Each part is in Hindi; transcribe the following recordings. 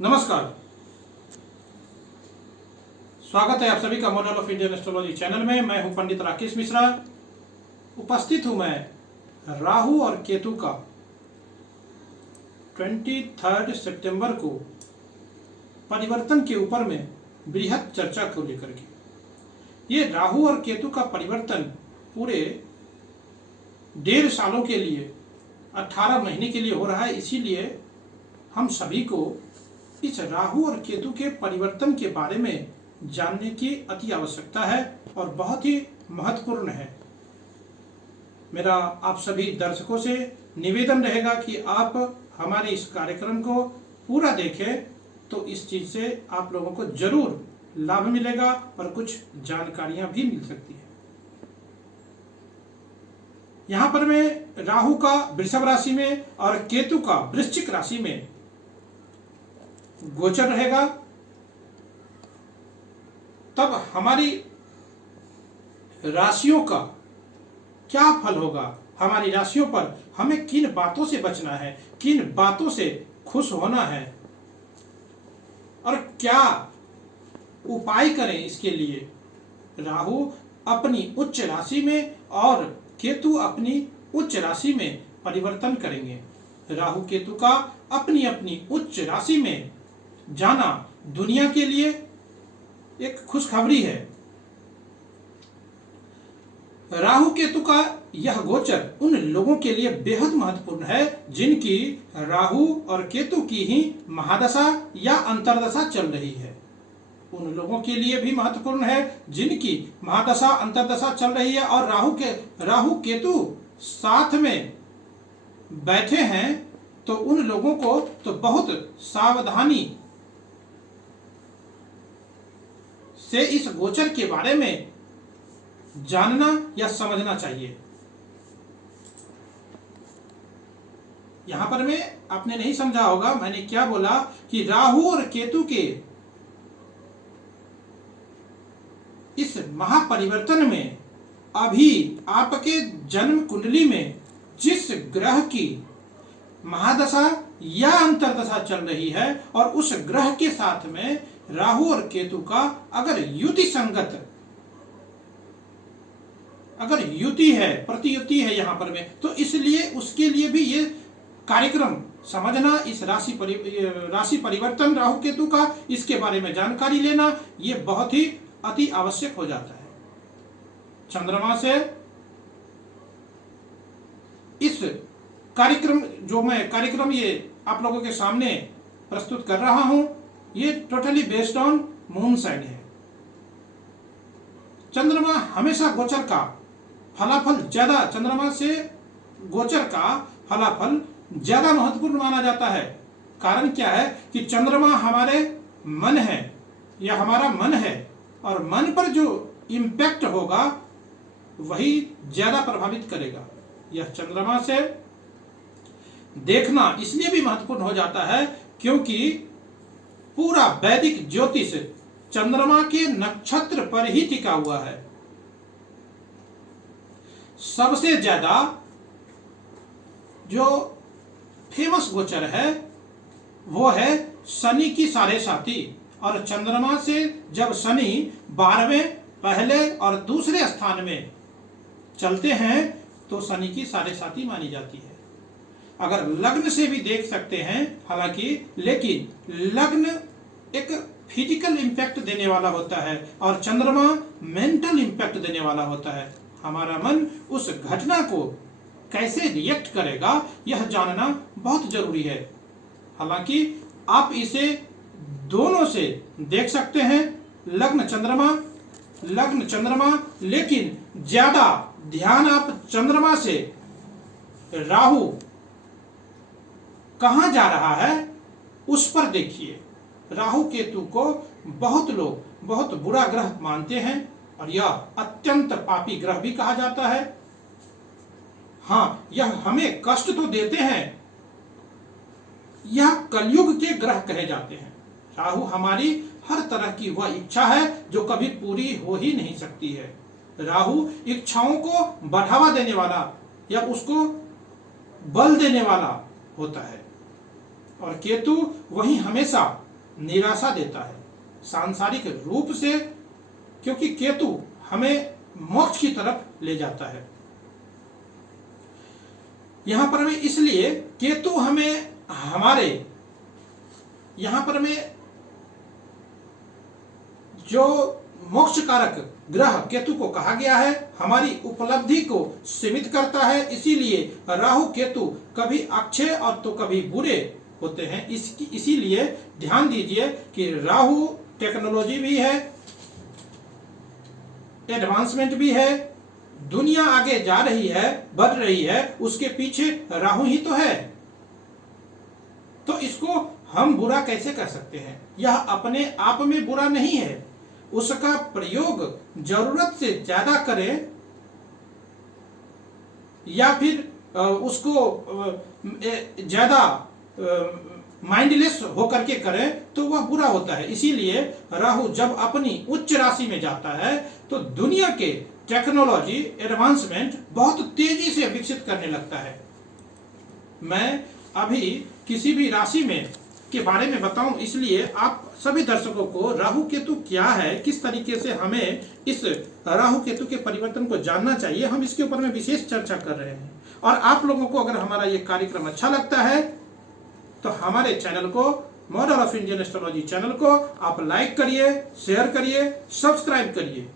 नमस्कार, स्वागत है आप सभी का model of Indian astrology channel में। मैं हूं पंडित राकेश मिश्रा। उपस्थित हूं मैं राहु और केतु का 23 सितंबर को परिवर्तन के ऊपर में बृहद चर्चा को लेकर के। ये राहु और केतु का परिवर्तन पूरे 1.5 सालों के लिए 18 महीने के लिए हो रहा है। इसीलिए हम सभी को इस राहु और केतु के परिवर्तन के बारे में जानने की अति आवश्यकता है और बहुत ही महत्वपूर्ण है। मेरा आप सभी दर्शकों से निवेदन रहेगा कि आप हमारे इस कार्यक्रम को पूरा देखें, तो इस चीज से आप लोगों को जरूर लाभ मिलेगा और कुछ जानकारियां भी मिल सकती है। यहां पर मैं राहु का वृषभ राशि में और केतु का वृश्चिक राशि में गोचर रहेगा, तब हमारी राशियों का क्या फल होगा, हमारी राशियों पर हमें किन बातों से बचना है, किन बातों से खुश होना है और क्या उपाय करें इसके लिए। राहु अपनी उच्च राशि में और केतु अपनी उच्च राशि में परिवर्तन करेंगे। राहु केतु का अपनी अपनी उच्च राशि में जाना दुनिया के लिए एक खुशखबरी है। राहु केतु का यह गोचर उन लोगों के लिए बेहद महत्वपूर्ण है जिनकी राहु और केतु की ही महादशा या अंतर्दशा चल रही है। उन लोगों के लिए भी महत्वपूर्ण है जिनकी महादशा अंतर्दशा चल रही है और राहु केतु साथ में बैठे हैं, तो उन लोगों को तो बहुत सावधानी से इस गोचर के बारे में जानना या समझना चाहिए। यहां पर मैं आपने नहीं समझा होगा मैंने क्या बोला कि राहु और केतु के इस महापरिवर्तन में अभी आपके जन्म कुंडली में जिस ग्रह की महादशा या अंतर्दशा चल रही है और उस ग्रह के साथ में राहु और केतु का अगर युति संगत अगर युति है, प्रतियुति है यहां पर में, तो इसलिए उसके लिए भी ये कार्यक्रम समझना, इस राशि परिवर्तन राहु केतु का, इसके बारे में जानकारी लेना, ये बहुत ही अति आवश्यक हो जाता है। चंद्रमा से इस कार्यक्रम ये आप लोगों के सामने प्रस्तुत कर रहा हूं, ये totally based on moon sign है। चंद्रमा हमेशा गोचर का फलाफल ज्यादा, चंद्रमा से गोचर का फलाफल ज्यादा महत्वपूर्ण माना जाता है। कारण क्या है कि चंद्रमा हमारे मन है या हमारा मन है और मन पर जो इम्पैक्ट होगा वही ज्यादा प्रभावित करेगा। यह चंद्रमा से देखना इसलिए भी महत्वपूर्ण हो जाता है क्योंकि पूरा वैदिक ज्योतिष चंद्रमा के नक्षत्र पर ही टिका हुआ है। सबसे ज्यादा जो फेमस गोचर है वो है शनि की 7.5, और चंद्रमा से जब शनि 12वें पहले और दूसरे स्थान में चलते हैं तो शनि की 7.5 मानी जाती है। अगर लग्न से भी देख सकते हैं हालांकि, लेकिन लग्न एक फिजिकल इंपैक्ट देने वाला होता है और चंद्रमा मेंटल इंपैक्ट देने वाला होता है। हमारा मन उस घटना को कैसे रिएक्ट करेगा यह जानना बहुत जरूरी है। हालांकि आप इसे दोनों से देख सकते हैं, लग्न चंद्रमा, लेकिन ज्यादा ध्यान आप चंद्रमा से राहु कहां जा रहा है उस पर देखिए। राहु केतु को बहुत लोग बहुत बुरा ग्रह मानते हैं और यह अत्यंत पापी ग्रह भी कहा जाता है। हाँ, यह हमें कष्ट तो देते हैं, यह कलयुग के ग्रह कहे जाते हैं। राहु हमारी हर तरह की वह इच्छा है जो कभी पूरी हो ही नहीं सकती है। राहु इच्छाओं को बढ़ावा देने वाला या उसको बल देने वाला होता है और केतु वही हमेशा निराशा देता है सांसारिक रूप से, क्योंकि केतु हमें मोक्ष की तरफ ले जाता है। यहां पर हमें इसलिए केतु हमें हमारे यहां पर हमें जो मोक्ष कारक ग्रह केतु को कहा गया है, हमारी उपलब्धि को सीमित करता है। इसीलिए राहु केतु कभी अच्छे और तो कभी बुरे होते हैं। इसीलिए ध्यान दीजिए कि राहु टेक्नोलॉजी भी है, एडवांसमेंट भी है, दुनिया आगे जा रही है, बढ़ रही है, उसके पीछे राहु ही तो है। तो इसको हम बुरा कैसे कर सकते हैं? यह अपने आप में बुरा नहीं है, उसका प्रयोग जरूरत से ज्यादा करें या फिर उसको ज्यादा माइंडलेस होकर के करें तो वह बुरा होता है। इसीलिए राहु जब अपनी उच्च राशि में जाता है तो दुनिया के टेक्नोलॉजी एडवांसमेंट बहुत तेजी से विकसित करने लगता है। मैं अभी किसी भी राशि में के बारे में बताऊं, इसलिए आप सभी दर्शकों को राहु केतु क्या है, किस तरीके से हमें इस राहु केतु के परिवर्तन को जानना चाहिए, हम इसके ऊपर में विशेष चर्चा कर रहे हैं। और आप लोगों को अगर हमारा ये कार्यक्रम अच्छा लगता है तो हमारे चैनल को, model of Indian astrology channel को आप लाइक करिए, शेयर करिए, सब्सक्राइब करिए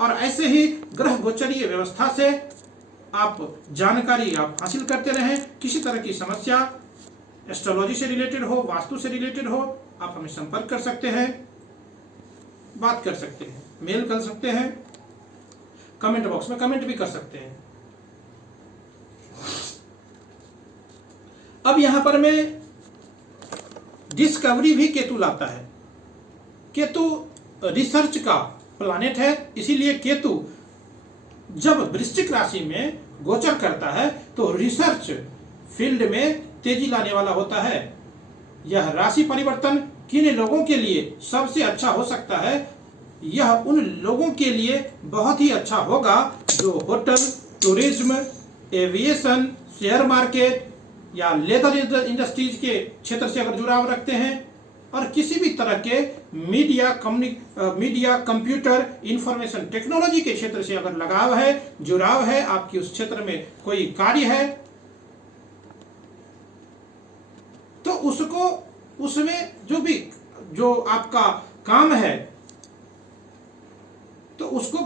और ऐसे ही ग्रह गोचरीय व्यवस्था से आप जानकारी आप हासिल करते रहें। किसी तरह की समस्या एस्ट्रोलॉजी से रिलेटेड हो, वास्तु से रिलेटेड हो, आप हमें संपर्क कर सकते हैं, बात कर सकते हैं, मेल कर सकते हैं, कमेंट बॉक्स में कमेंट भी कर सकते हैं। अब यहां पर मैं डिस्कवरी भी केतु लाता है। केतु रिसर्च का प्लैनेट है, इसीलिए केतु जब वृश्चिक राशि में गोचर करता है तो रिसर्च फील्ड में तेजी लाने वाला होता है। यह राशि परिवर्तन किन लोगों के लिए सबसे अच्छा हो सकता है? यह उन लोगों के लिए बहुत ही अच्छा होगा जो hotel, tourism, aviation, share market या लेदर इंडस्ट्रीज के क्षेत्र से अगर जुड़ाव रखते हैं और किसी भी तरह के मीडिया, कंप्यूटर, इंफॉर्मेशन टेक्नोलॉजी के क्षेत्र से अगर लगाव है, जुड़ाव है, आपकी उस क्षेत्र में कोई कार्य है तो उसको उसमें जो आपका काम है तो उसको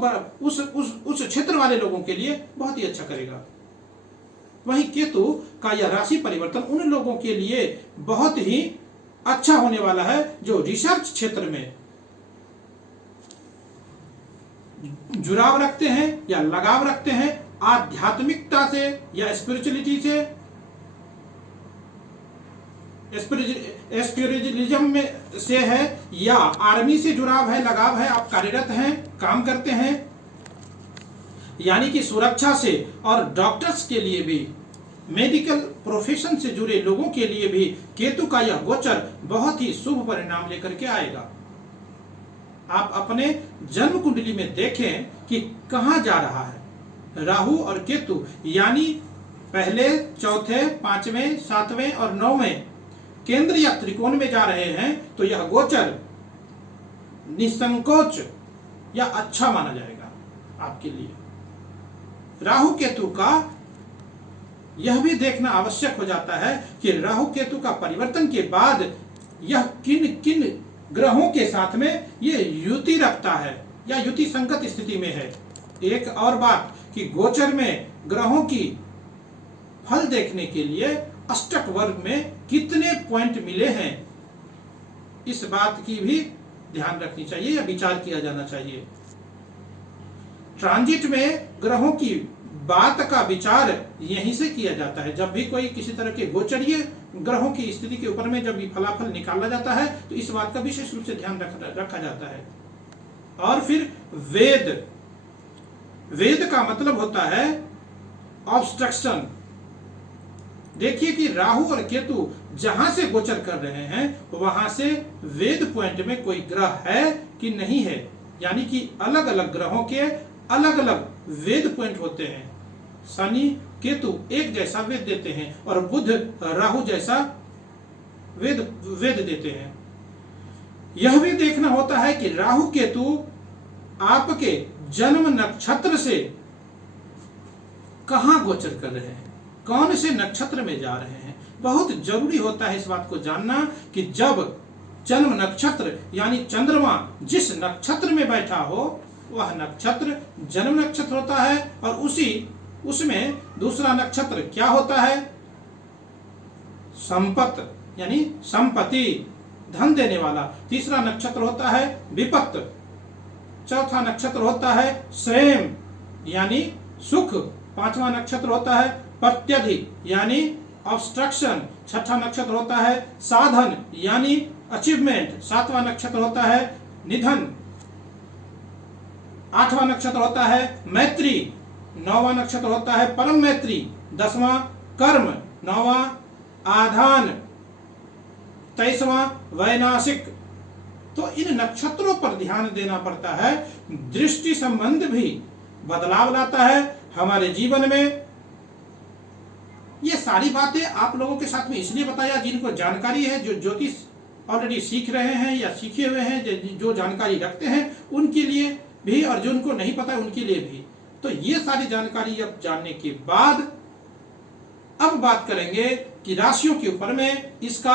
उस क्षेत्र वाले लोगों के लिए बहुत ही अच्छा करेगा। वहीं केतु का यह राशि परिवर्तन उन लोगों के लिए बहुत ही अच्छा होने वाला है जो रिसर्च क्षेत्र में जुड़ाव रखते हैं या लगाव रखते हैं, आध्यात्मिकता से या स्पिरिचुअलिटी से, स्पिरिचुअलिज्म में से है या आर्मी से जुड़ाव है, लगाव है, आप कार्यरत हैं, काम करते हैं, यानी कि सुरक्षा से, और डॉक्टर्स के लिए भी, मेडिकल प्रोफेशन से जुड़े लोगों के लिए भी केतु का यह गोचर बहुत ही शुभ परिणाम लेकर के आएगा। आप अपने जन्म कुंडली में देखें कि कहां जा रहा है राहु और केतु, यानी पहले, चौथे, पांचवें, सातवें और नौवें केंद्र या त्रिकोण में जा रहे हैं तो यह गोचर निसंकोच या अच्छा माना जाएगा आपके लिए। राहु केतु का यह भी देखना आवश्यक हो जाता है कि राहु केतु का परिवर्तन के बाद यह किन किन ग्रहों के साथ में ये युति रखता है या युति संगत स्थिति में है। एक और बात कि गोचर में ग्रहों की फल देखने के लिए अष्टक वर्ग में कितने पॉइंट मिले हैं, इस बात की भी ध्यान रखनी चाहिए या विचार किया जाना चाहिए। ट्रांजिट में ग्रहों की बात का विचार यहीं से किया जाता है। जब भी कोई किसी तरह के गोचरीय ग्रहों की स्थिति के ऊपर में जब भी फलाफल निकाला जाता है तो इस बात का विशेष रूप से ध्यान रखा जाता है। और फिर वेद का मतलब होता है ऑब्स्ट्रक्शन। देखिए कि राहु और केतु जहां से गोचर कर रहे हैं वहां से वेद पॉइंट में कोई ग्रह है कि नहीं है, यानी कि अलग अलग ग्रहों के अलग अलग वेद पॉइंट होते हैं। शनि केतु एक जैसा वेद देते हैं और बुध राहु जैसा वेद देते हैं। यह भी देखना होता है कि राहु केतु आपके जन्म नक्षत्र से कहां गोचर कर रहे हैं, कौन से नक्षत्र में जा रहे हैं। बहुत जरूरी होता है इस बात को जानना कि जब जन्म नक्षत्र यानी चंद्रमा जिस नक्षत्र में बैठा हो वह नक्षत्र जन्म नक्षत्र होता है, और उसमें दूसरा नक्षत्र क्या होता है, संपत यानी संपत्ति, धन देने वाला। तीसरा नक्षत्र होता है विपत्त। चौथा नक्षत्र होता है श्रेम यानी सुख। पांचवा नक्षत्र होता है प्रत्यधि यानी ऑब्स्ट्रक्शन। छठा नक्षत्र होता है साधन यानी अचीवमेंट। सातवां नक्षत्र होता है निधन। आठवां नक्षत्र होता है मैत्री। नौवां नक्षत्र होता है परम मैत्री। 10वां कर्म। 9वां आधान। 23वां वैनाशिक। तो इन नक्षत्रों पर ध्यान देना पड़ता है। दृष्टि संबंध भी बदलाव लाता है हमारे जीवन में। ये सारी बातें आप लोगों के साथ में इसलिए बताया जिनको जानकारी है, जो ज्योतिष ऑलरेडी सीख रहे हैं या सीखे हुए हैं, जो जानकारी रखते हैं उनके लिए भी, और जो उनको नहीं पता है उनके लिए भी। तो ये सारी जानकारी अब जानने के बाद अब बात करेंगे कि राशियों के ऊपर में इसका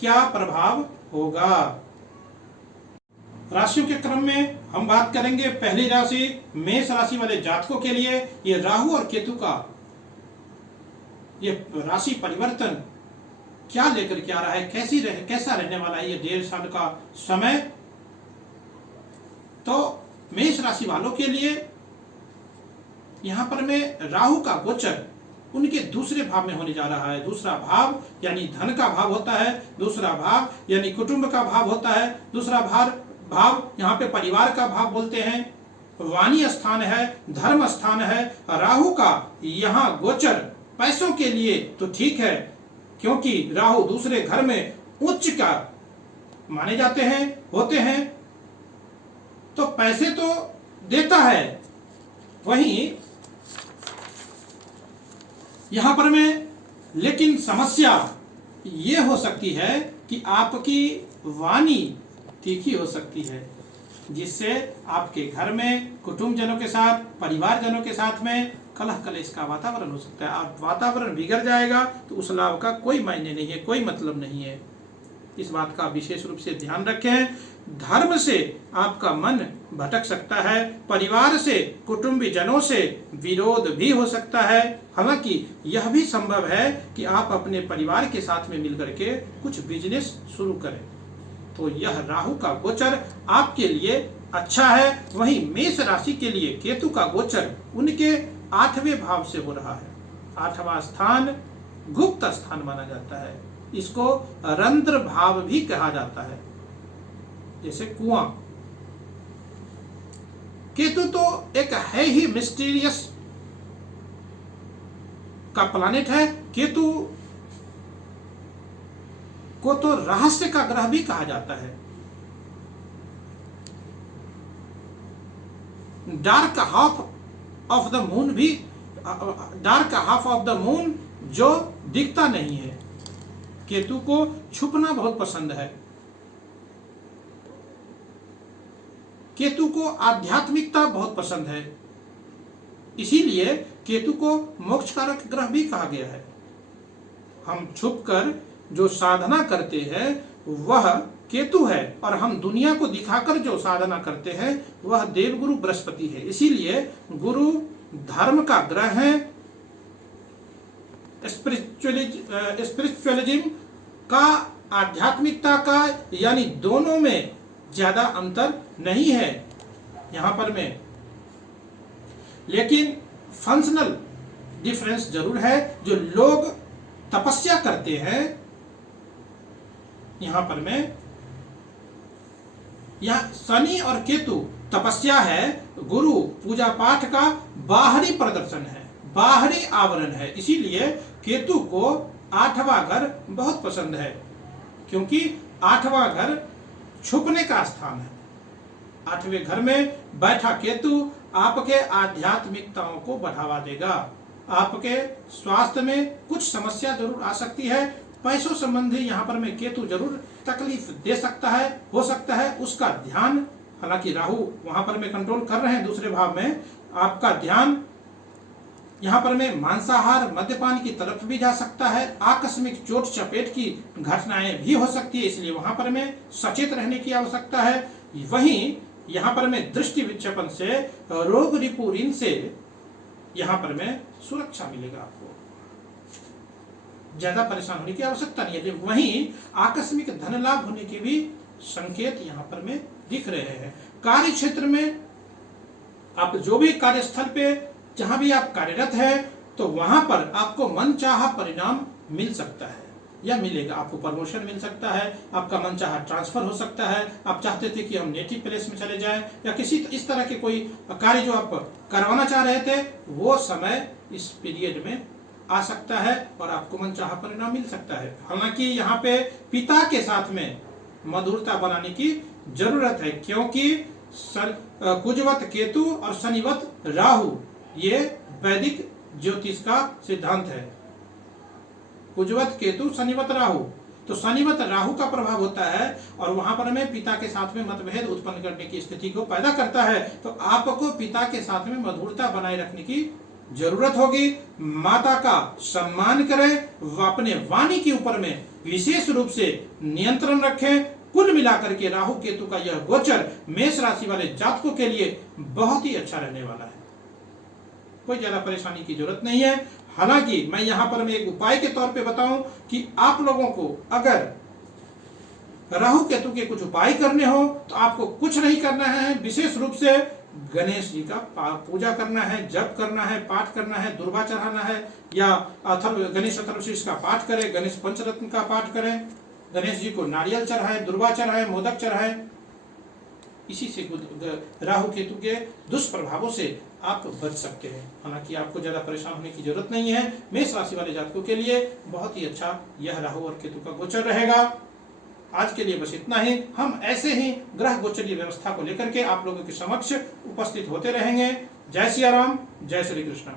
क्या प्रभाव होगा। राशियों के क्रम में हम बात करेंगे पहली राशि मेष राशि वाले जातकों के लिए ये राहु और केतु का ये राशि परिवर्तन क्या लेकर के आ रहा है, कैसा रहने वाला है ये 1.5 साल का समय। तो मेष राशि वालों के लिए यहां पर में राहु का गोचर उनके दूसरे भाव में होने जा रहा है। दूसरा भाव यानी धन का भाव होता है, दूसरा भाव यानी कुटुंब का भाव होता है, दूसरा भाव यहाँ पे परिवार का भाव बोलते हैं, वाणी स्थान है, धर्म स्थान है। राहु का यहाँ गोचर पैसों के लिए तो ठीक है, क्योंकि राहु दूसरे घर में उच्च का माने जाते हैं होते हैं, तो पैसे तो देता है। वहीं यहां पर में लेकिन समस्या ये हो सकती है कि आपकी वाणी तीखी हो सकती है, जिससे आपके घर में कुटुंब जनों के साथ, परिवार जनों के साथ में कलह कलेश का वातावरण हो सकता है। आप वातावरण बिगड़ जाएगा तो उस लाभ का कोई मायने नहीं है, कोई मतलब नहीं है। इस बात का विशेष रूप से ध्यान रखें। धर्म से आपका मन भटक सकता है, परिवार से, कुटुंबी जनों से विरोध भी हो सकता है। हालांकि यह भी संभव है कि आप अपने परिवार के साथ में मिलकर के कुछ बिजनेस शुरू करें। तो यह राहु का गोचर आपके लिए अच्छा है। वहीं मेष राशि के लिए केतु का गोचर उनके 8वें भाव से हो रहा है। 8वां स्थान गुप्त स्थान माना जाता है, इसको रंध्र भाव भी कहा जाता है, जैसे कुआं। केतु तो एक है ही मिस्टीरियस का प्लैनेट है। केतु को तो रहस्य का ग्रह भी कहा जाता है। Dark half of the moon भी, dark half of the moon जो दिखता नहीं है। केतु को छुपना बहुत पसंद है। केतु को आध्यात्मिकता बहुत पसंद है, इसीलिए केतु को मोक्षकारक ग्रह भी कहा गया है। हम छुपकर जो साधना करते हैं वह केतु है, और हम दुनिया को दिखाकर जो साधना करते हैं वह देवगुरु बृहस्पति है। इसीलिए गुरु धर्म का ग्रह है। स्पिरिचुअलिज्म का, आध्यात्मिकता का, यानी दोनों में ज्यादा अंतर नहीं है यहां पर में, लेकिन फंक्शनल डिफरेंस जरूर है। जो लोग तपस्या करते हैं यहां पर में, यहां शनि और केतु तपस्या है, गुरु पूजा पाठ का बाहरी प्रदर्शन है, बाहरी आवरण है। इसीलिए केतु को 8वां घर बहुत पसंद है, क्योंकि 8वां घर छुपने का स्थान है। 8वें घर में बैठा केतु आपके आध्यात्मिकताओं को बढ़ावा देगा। आपके स्वास्थ्य में कुछ समस्या जरूर आ सकती है, पैसों संबंधी यहाँ पर में केतु जरूर तकलीफ दे सकता है, हो सकता है उसका ध्यान, हालांकि राहु वहां पर में कंट्रोल कर रहे हैं दूसरे भाव में, आपका ध्यान यहाँ पर में मांसाहार मद्यपान की तरफ भी जा सकता है, आकस्मिक चोट चपेट की घटनाएं भी हो सकती है, इसलिए वहां पर में सचेत रहने की आवश्यकता है। वहीं यहाँ पर में दृष्टि विक्षेपण से, रोग रिपु ऋण से यहाँ पर में सुरक्षा मिलेगा, आपको ज्यादा परेशान होने की आवश्यकता नहीं है। वहीं आकस्मिक धन लाभ होने के भी संकेत यहाँ पर में दिख रहे हैं। कार्य क्षेत्र में आप जो भी कार्यस्थल पे जहां भी आप कार्यरत है, तो वहां पर आपको मनचाहा परिणाम मिल सकता है या मिलेगा। आपको प्रमोशन मिल सकता है, आपका मनचाहा ट्रांसफर हो सकता है, आप चाहते थे कि हम नेटिव प्लेस में चले जाएं या किसी इस तरह के कोई कार्य जो आप करवाना चाह रहे थे, वो समय इस पीरियड में आ सकता है और आपको मनचाहा परिणाम मिल सकता है। हालांकि यहाँ पे पिता के साथ में मधुरता बनाने की जरूरत है, क्योंकि कुजवत केतु और शनिवत राहु ये वैदिक ज्योतिष का सिद्धांत है। कुजवत केतु शनिवत राहु, तो शनिवत राहु का प्रभाव होता है और वहां पर में पिता के साथ में मतभेद उत्पन्न करने की स्थिति को पैदा करता है। तो आपको पिता के साथ में मधुरता बनाए रखने की जरूरत होगी। माता का सम्मान करें, अपने वाणी के ऊपर में विशेष रूप से नियंत्रण रखें। कुल मिलाकर के राहु केतु का यह गोचर मेष राशि वाले जातकों के लिए बहुत ही अच्छा रहने वाला है, कोई ज्यादा परेशानी की जरूरत नहीं है। हालांकि मैं यहां पर मैं एक उपाय के तौर पे बताऊं कि आप लोगों को अगर राहु केतु के कुछ उपाय करने हो तो आपको कुछ नहीं करना है, विशेष रूप से गणेश जी का पूजा करना है, जप करना है, पाठ करना है, दुर्वा चढ़ाना है, या गणेश अथर्वशीर्ष का पाठ करें, गणेश पंचरत्न का पाठ करें, गणेश जी को नारियल चढ़ाए, दुर्वा चढ़ाए, मोदक चढ़ाए। इसी से राहु केतु के दुष्प्रभावों से आप बच सकते हैं। हालांकि आपको ज्यादा परेशान होने की जरूरत नहीं है। मेष राशि वाले जातकों के लिए बहुत ही अच्छा यह राहु और केतु का गोचर रहेगा। आज के लिए बस इतना ही। हम ऐसे ही ग्रह गोचरीय व्यवस्था को लेकर के आप लोगों के समक्ष उपस्थित होते रहेंगे। जय सिया राम, जय श्री कृष्ण।